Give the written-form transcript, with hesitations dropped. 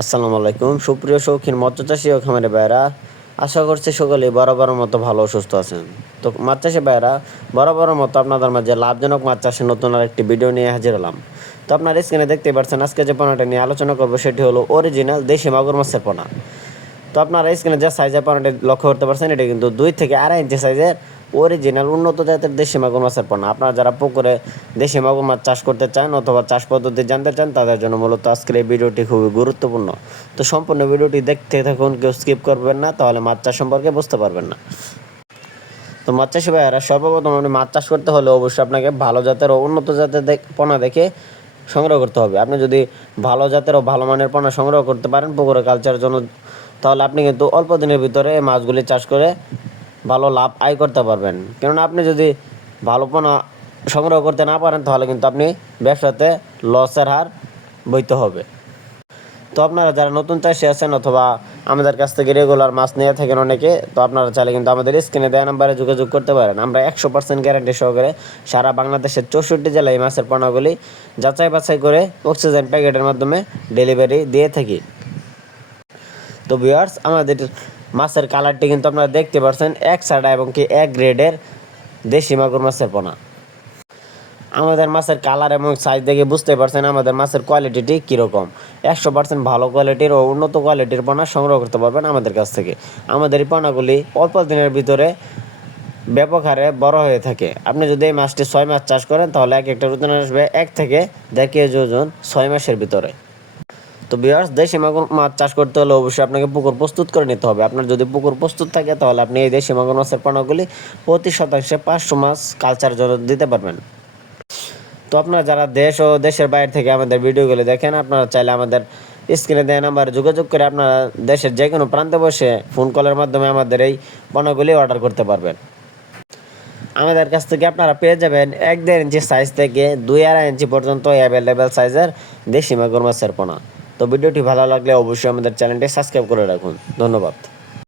আসসালামু আলাইকুম সুপ্রিয় শৌখিন মৎস্য চাষী ও খামারি ভাইয়েরা, আশা করছি সকলেই বরাবরের মতো ভালো ও সুস্থ আছেন। তো মাছ চাষি ভাইয়েরা, বরাবরের মতো আপনাদের মাঝে লাভজনক মাছ চাষের নতুন আরেকটি ভিডিও নিয়ে হাজির হলাম। তো আপনার স্ক্রিনে দেখতে পাচ্ছেন আজকে যে পোনাটা নিয়ে আলোচনা করবো সেটি হলো অরিজিনাল দেশি মাগুর মাছের পোনা। তো আপনারা স্ক্রিনে যে সাইজের পোনাটি লক্ষ্য করতে পারছেন, এটা কিন্তু 2 থেকে 2.5 ইঞ্চি সাইজের অরিজিনাল উন্নত জাতের দেশি মাগুর মাছের পোনা। আপনারা যারা পুকুরে দেশি মাগুর মাছ চাষ করতে চান অথবা চাষ পদ্ধতি জানতে চান, তাদের জন্য মূলত আজকের এই ভিডিওটি খুবই গুরুত্বপূর্ণ। তো সম্পূর্ণ ভিডিওটি দেখতে থাকুন, কেউ স্কিপ করবেন না, তাহলে মাছ চাষ সম্পর্কে বুঝতে পারবেন না। তো মাছ চাষি ভাইয়েরা, সর্বপ্রথম আপনি মাছ চাষ করতে হলে অবশ্যই আপনাকে ভালো জাতের ও উন্নত জাতের পোনা দেখে সংগ্রহ করতে হবে। আপনি যদি ভালো জাতের ও ভালো মানের পোনা সংগ্রহ করতে পারেন পুকুরে কালচারের জন্য, তাহলে আপনি কিন্তু অল্প দিনের ভিতরে মাছগুলি চাষ করে ভালো লাভ আয় করতে পারবেন। কেননা আপনি যদি ভালো পোনা সংগ্রহ করতে না পারেন, তাহলে কিন্তু আপনি ব্যবসাতে লসের হার বইতে হবে। তো আপনারা যারা নতুন চাষি আছেন অথবা আমাদের কাছ থেকে রেগুলার মাছ নিয়ে থাকেন অনেকে, তো আপনারা চাইলে কিন্তু আমাদের স্ক্রিনে দেওয়া নাম্বারে যোগাযোগ করতে পারেন। আমরা 100% গ্যারান্টি সহকারে সারা বাংলাদেশের 64 জেলায় মাছের পোনাগুলি যাচাই বাছাই করে অক্সিজেন প্যাকেটের মাধ্যমে ডেলিভারি দিয়ে থাকি। তো ভিউয়ার্স, আমাদের মাছের কালারটি কিন্তু আপনারা দেখতে পাচ্ছেন এক সাড়া এবং কি এক গ্রেডের দেশি মাগুর মাছের পোনা। আমাদের মাছের কালার এবং সাইজ দেখে বুঝতে পারছেন আমাদের মাছের কোয়ালিটিটি কীরকম। 100% ভালো কোয়ালিটির ও উন্নত কোয়ালিটির পোনা সংগ্রহ করতে পারবেন আমাদের কাছ থেকে। আমাদের এই পোনাগুলি অল্প দিনের ভিতরে ব্যাপক হারে বড় হয়ে থাকে। আপনি যদি এই মাছটি 6 মাস চাষ করেন, তাহলে এক একটা ওজন আসবে 1 থেকে 1.5 কেজি ওজন 6 মাসের ভিতরে। তো ভিউয়ার্স, দেশি মাগুর মাছ চাষ করতে হলে অবশ্যই আপনাকে পুকুর প্রস্তুত করে নিতে হবে। আপনার যদি পুকুর প্রস্তুত থাকে, তাহলে আপনি এই দেশি মাগুর মাছের পোনাগুলি প্রতি শতাংশে 500 মাছ কালচার জন্য দিতে পারবেন। তো আপনারা যারা দেশ ও দেশের বাইরে থেকে আমাদের ভিডিওগুলো দেখেন, আপনারা চাইলে আমাদের স্ক্রিনে দেওয়া নাম্বারে যোগাযোগ করে আপনারা দেশের যে কোনো প্রান্তে বসে ফোন কলের মাধ্যমে আমাদের এই পণ্যগুলি অর্ডার করতে পারবেন। আমাদের কাছ থেকে আপনারা পেয়ে যাবেন 1-1.5 ইঞ্চি সাইজ থেকে 2-2.5 ইঞ্চি পর্যন্ত অ্যাভেলেবেল সাইজের দেশি মাগুর মাছের পোনা। তো ভিডিওটি ভালো লাগলে অবশ্যই আমাদের চ্যানেলটি সাবস্ক্রাইব করে রাখুন। ধন্যবাদ।